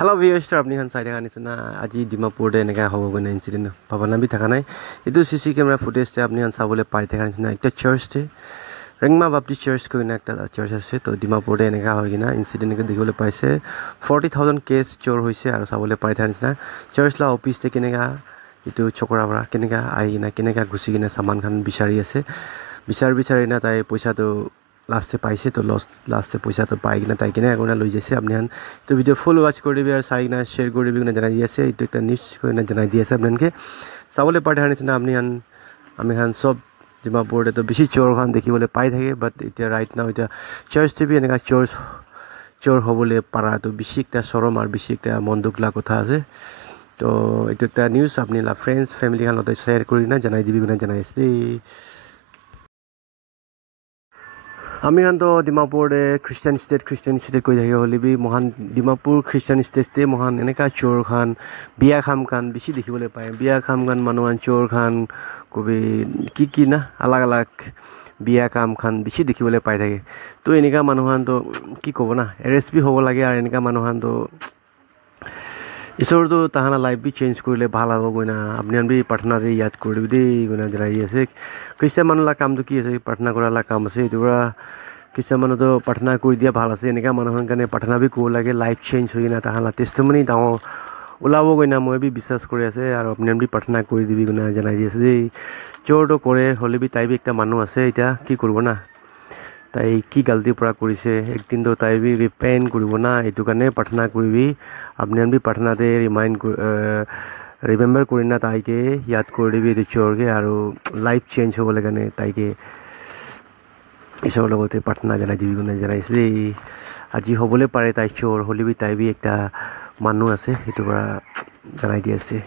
Hello viewers, আপনি হান চাই দেখা নিচিনা আজি ডিমাপুৰতে এনেকা হ'ব গৈ না ইনসিডেন্ট ভাবনা বি থাকা নাই এটো সিসি ক্যামেরা ফুটেজতে আপনি হান চাবলে পাই থাকা নিচিনা একটা চার্চতে রেংমা বাপটিস্ট চার্চ কইনা একটা চার্চ আছে তো ডিমাপুৰতে এনেকা হয় কিনা ইনসিডেন্ট কে দেখিবলৈ পাইছে 40000 কেস চোৰ হৈছে আৰু চাবলে পাই থাকা নিচিনা চাৰ্চ লা অফিস তে কেনেকা এটো চকৰাবৰা কেনেকা আইনা কেনেকা ঘুসি কিনা সামান খান বিচাৰি আছে বিচাৰি না তাই পইচা তো লাস্টে পাইছে তো লাস্টে পয়সা তো পাই কিনা তাই কিনা এগুলা লই যাইছে আপনি হান তো ভিডিও ফুল ওয়াচ করে দিবি আর চাই না শেয়ার করে দিবি কিনা জানাই দিয়েছে এটা একটা নিউজ করে না জানাই দিয়েছে আপনাকে চাবলে পাঠা নিচিনা আপনি হান আমি হান সব ডিমাপুৰতে তো বেশি চোর খান দেখিবলৈ পাই থাকে বাট এটা রাইট নাও এটা চার্চ টিভি এনেকা চোর হবলে পারা তো বেশি একটা শরম আর বেশি একটা মন দুখলা কথা আছে তো এটা একটা নিউজ আপনি লা ফ্রেন্ডস ফ্যামিলি খান লতে শেয়ার করি না জানাই দিবি কিনা জানাই আছে আমি হান তো ডিমাপুৰতে খ্ৰীষ্টান ষ্টেট কৈ থাকে হলে বি মহান ডিমাপুৰ খ্ৰীষ্টান ষ্টেটতে মহান এনেকা চোৰ খান বিয়া খাম খান বেছি দেখিবলৈ পায় বিয়া খাম খান মানুহ চোৰ খান কবি কি না আলাগ বিয়া কাম খান বেছি দেখিবলৈ পাই থাকে তো এনেকা মানুহহান তো কি ক'ব না এৰেষ্ট বি হ'ব লাগে আৰু এনেকা মানুহহান তো ঈশ্বৰ তো তাহানা লাইফ বি চেঞ্জ কৰিলে ভাল হ'ব গইনা আপনি বি প্ৰাৰ্থনা দে ইয়াদ কৰি দিবি দেই গইনা জনাই আছে খ্ৰীষ্টান মানুহলা কামটো কি আছে প্ৰাৰ্থনা কৰালা কাম আছে এটোৰা খ্ৰীষ্টান মানুহ তো প্ৰাৰ্থনা কৰি দিয়া ভাল আছে এনেকা মানুহৰ কাৰণে প্ৰাৰ্থনা বি কৰিব লাগে লাইফ চেঞ্জ হৈ না তাহালা টেষ্টিমনি ডাঙৰ ওলাব গইনা মই বি বিশ্বাস কৰি আছে আৰু আপনি বি প্ৰাৰ্থনা কৰি দিবি গইনা জনাই আছে দেই চোৰটো কৰে হলে বি তাই বি একটা মানুহ আছে এটা কি কৰিব না তাই কি গলতিৰ পৰা কৰিছে একদিন তো তাই বি ৰিপেন্ট কৰিব না এটো কাৰণে প্ৰাৰ্থনা কৰিবি আপনি বি প্ৰাৰ্থনাতে ৰিমেম্বৰ কৰি না তাইকে ইয়াদ কৰি দিবি এটো চোৰকে আৰু লাইফ চেঞ্জ হ'বলৈ কাৰণে তাইকে ঈশ্বৰৰ লগতে প্ৰাৰ্থনা জনাই দিবি গুণে জনাইছে দেই আজি হ'বলৈ পাৰে তাই চোৰ হ'লে বি তাই বি একটা মানুহ আছে সেইটো পৰা জনাই দি আছে